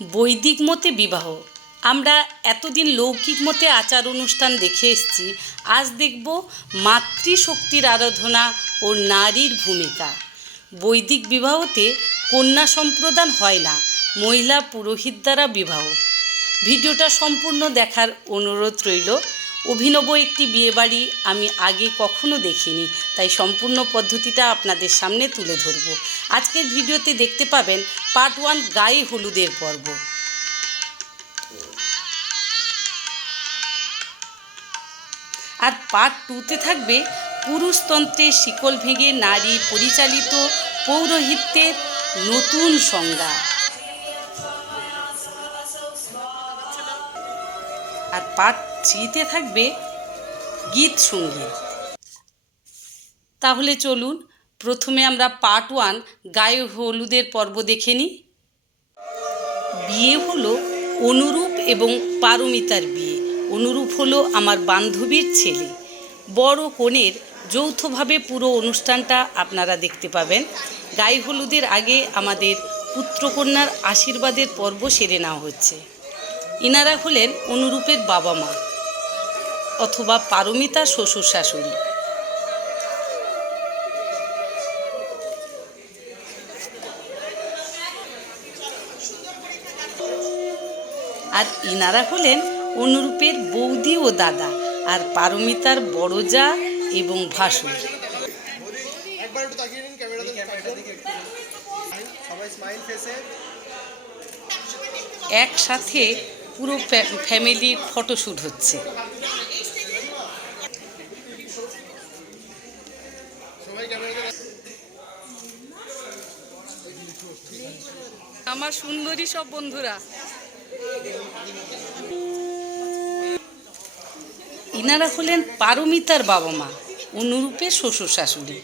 বৈদিক মতে বিবাহ। আমরা এতদিন লৌকিক মতে আচার অনুষ্ঠান দেখে এসেছি, আজ দেখব মাতৃশক্তির আরাধনা ও নারীর ভূমিকা। বৈদিক বিবাহতে কন্যা সম্প্রদান হয় না, মহিলা পুরোহিত দ্বারা বিবাহ। ভিডিওটা সম্পূর্ণ দেখার অনুরোধ রইল। অভিনব একটি বিয়েবাড়ি আমি আগে কখনো দেখিনি, তাই সম্পূর্ণ পদ্ধতিটা আপনাদের সামনে তুলে ধরব। আজকের ভিডিওতে দেখতে পাবেন পার্ট 1 গায়ে হলুদের পর্ব। আর পার্ট 2তে থাকবে পুরুষতন্ত্রের শিকল ভেঙে নারী পরিচালিত পৌরোহিত্যের নতুন সংজ্ঞা। আর পার্ট 3তে থাকবে গীত সঙ্গীত। তাহলে চলুন প্রথমে আমরা পার্ট 1 গায়ে হলুদের পর্ব দেখে নিই। বিয়ে হলো অনুরূপ এবং পারমিতার বিয়ে। অনুরূপ হলো আমার বান্ধবীর ছেলে। বড় কনের যৌথভাবে পুরো অনুষ্ঠানটা আপনারা দেখতে পাবেন। গায়ে হলুদের আগে আমাদের পুত্রকন্যার আশীর্বাদের পর্ব সেরে নেওয়া হচ্ছে। ইনারা হলেন অনুরূপের বাবা মা অথবা পারমিতার শ্বশুর শাশুড়ি। আর ইনারা হলেন অনুরূপের বৌদি ও দাদা, আর পারমিতার বড় জা এবং ভাসুর। একসাথে পুরো ফ্যামিলির ফটোশ্যুট হচ্ছে। আমার সুন্দরী সব বন্ধুরা। ইনারা হলেন পারমিতার বাবা মা, অনুরূপের শ্বশুর শাশুড়ি।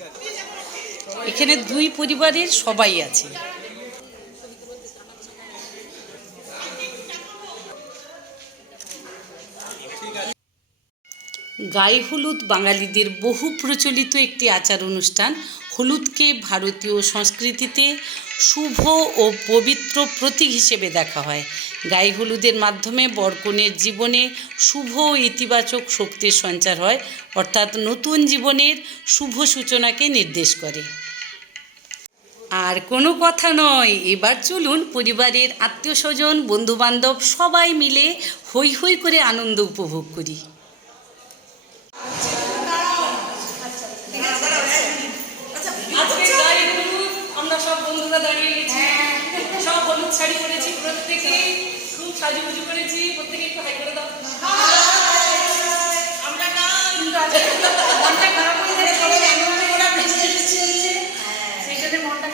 এখানে দুই পরিবারের সবাই আছে। গায়ে হলুদ বাঙালিদের বহু প্রচলিত একটি আচার অনুষ্ঠান। হলুদকে ভারতীয় সংস্কৃতিতে শুভ ও পবিত্র প্রতীক হিসেবে দেখা হয়। গায়ে হলুদের মাধ্যমে বরকনের জীবনে শুভ ও ইতিবাচক শক্তির সঞ্চার হয়, অর্থাৎ নতুন জীবনের শুভ সূচনাকে নির্দেশ করে। আর কোনো কথা নয়, এবার চলুন পরিবারের আত্মীয় স্বজন বন্ধুবান্ধব সবাই মিলে হৈ হৈ করে আনন্দ উপভোগ করি। আমরা সব বন্ধুরা দাঁড়িয়ে গেছি, সব হলুদ শাড়ি পরেছি, প্রত্যেকে খুব সাজুগুজু করেছি। প্রত্যেকে একটু হাই করে দাও। আমরা মনটা খারাপ হয়ে যাচ্ছে, সেই জন্য মনটা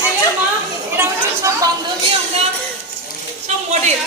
ছেলে মা এরা হচ্ছে সব বান্ধবী, আমরা সব মডেল।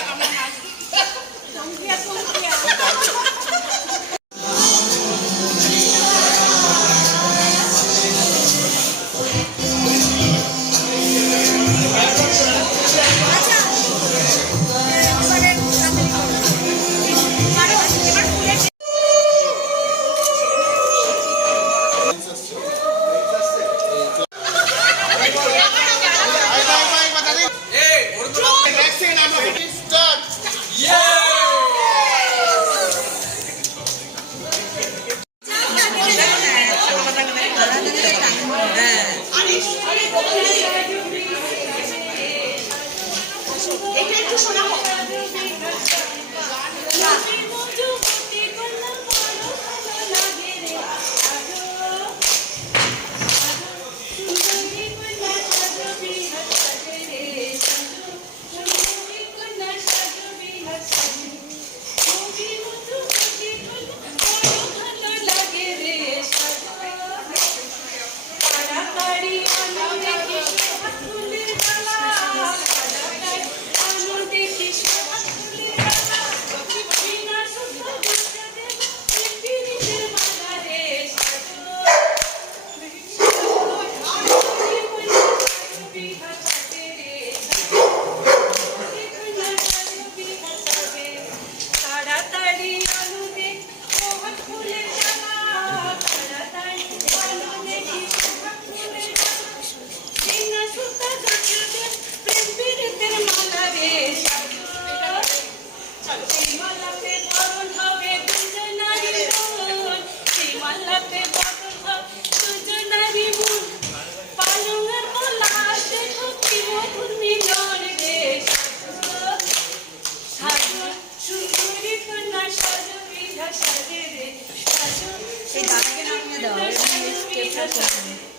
এই দাদাকে নামিয়ে দাও, এই স্টেপটা করবে।